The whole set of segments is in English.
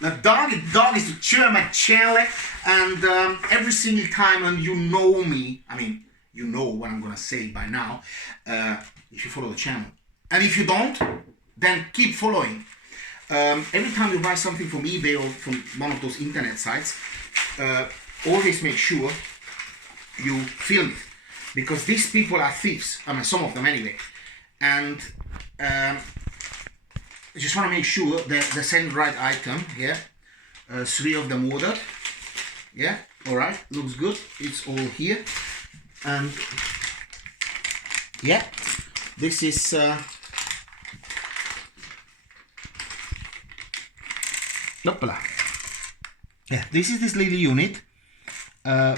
The dog is the German channel, and every single time, and you know me, I mean, you know what I'm gonna say by now, if you follow the channel. And if you don't, then keep following. Every time you buy something from eBay or from one of those internet sites, always make sure you film it, because these people are thieves. I mean, some of them anyway, and I just want to make sure that they send the right item. Yeah, 3 of them ordered. Yeah, all right, looks good. It's all here, and yeah, this is yeah, this is this little unit,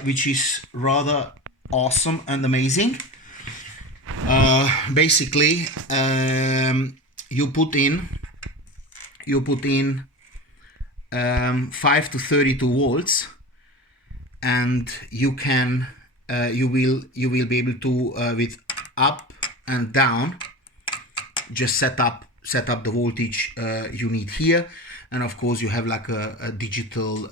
which is rather awesome and amazing. Basically, you put in 5 to 32 volts, and you can you will be able to with up and down just set up the voltage you need here. And of course you have like a digital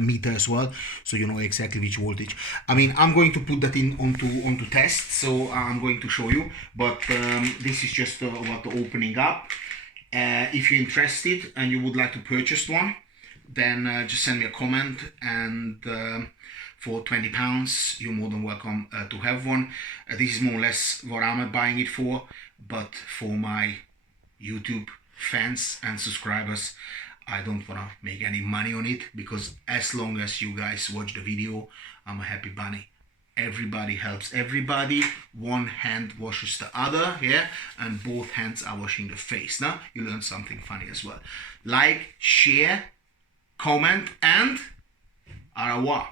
meter as well, so you know exactly which voltage. I mean, I'm going to put that in onto test, so I'm going to show you, but this is just about the opening up. If you're interested and you would like to purchase one, then just send me a comment, and for £20 you're more than welcome to have one. This is more or less what I'm buying it for, but for my YouTube fans and subscribers, I don't want to make any money on it, because as long as you guys watch the video, I'm a happy bunny. Everybody helps everybody. One hand washes the other, yeah, and both hands are washing the face. Now you learn something funny as well. Like, share, comment, and au revoir.